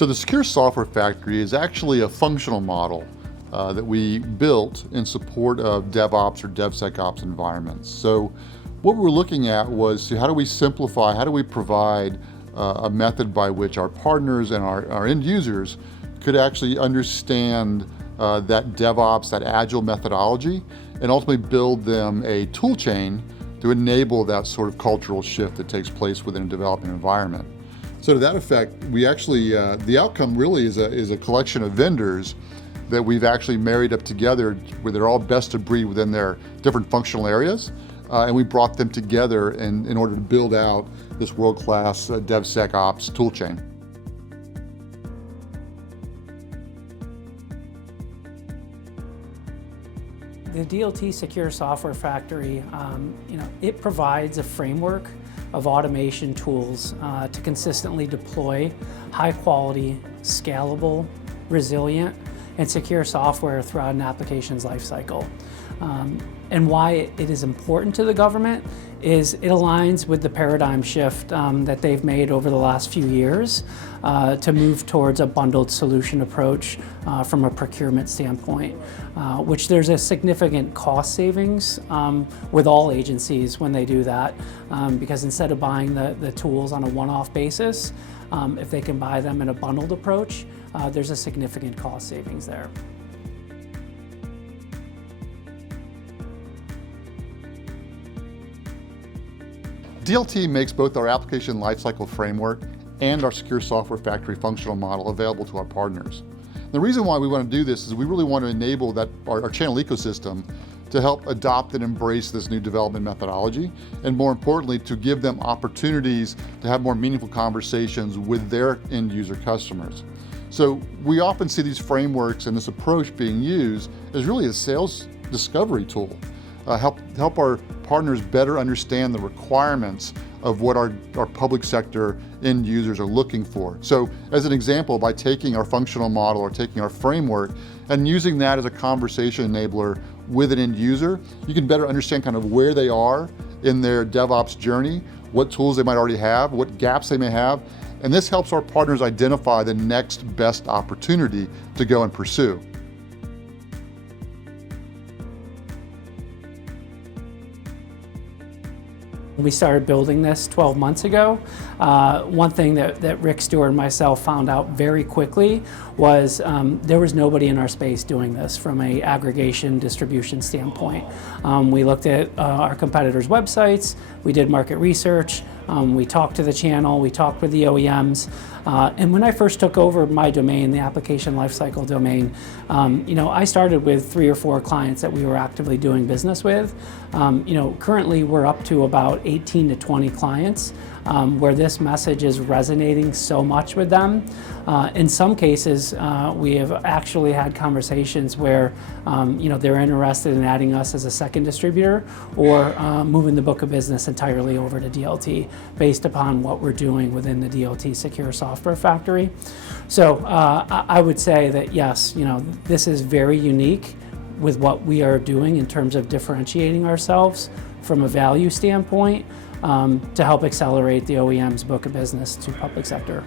So the Secure Software Factory is actually a functional model that we built in support of DevOps or DevSecOps environments. So what we're looking at was how do we simplify, how do we provide a method by which our partners and our end users could actually understand that DevOps, that agile methodology, and ultimately build them a tool chain to enable that sort of cultural shift that takes place within a development environment. So to that effect, we actually, the outcome really is a collection of vendors that we've actually married up together where they're all best of breed within their different functional areas. And we brought them together in order to build out this world-class DevSecOps toolchain. The DLT Secure Software Factory, it provides a framework of automation tools to consistently deploy high-quality, scalable, resilient, and secure software throughout an application's lifecycle. And why it is important to the government is it aligns with the paradigm shift that they've made over the last few years to move towards a bundled solution approach from a procurement standpoint, which there's a significant cost savings with all agencies when they do that, because instead of buying the tools on a one-off basis, if they can buy them in a bundled approach, there's a significant cost savings there. DLT makes both our application lifecycle framework and our Secure Software Factory functional model available to our partners. The reason why we want to do this is we really want to enable our channel ecosystem to help adopt and embrace this new development methodology, and more importantly, to give them opportunities to have more meaningful conversations with their end user customers. So we often see these frameworks and this approach being used as really a sales discovery tool. Help our partners better understand the requirements of what our public sector end users are looking for. So as an example, by taking our functional model or taking our framework and using that as a conversation enabler with an end user, you can better understand kind of where they are in their DevOps journey, what tools they might already have, what gaps they may have, and this helps our partners identify the next best opportunity to go and pursue. We started building this 12 months ago. One thing that Rick Stewart and myself found out very quickly was there was nobody in our space doing this from an aggregation distribution standpoint. We looked at our competitors' websites, we did market research, we talked to the channel, we talked with the OEMs, and when I first took over my domain, the application lifecycle domain, I started with 3 or 4 clients that we were actively doing business with. Currently we're up to about 18 to 20 clients where this message is resonating so much with them. In some cases, we have actually had conversations where they're interested in adding us as a second distributor or moving the book of business entirely over to DLT based upon what we're doing within the DLT Secure Software Factory. So I would say that yes, this is very unique with what we are doing in terms of differentiating ourselves from a value standpoint to help accelerate the OEM's book of business to public sector.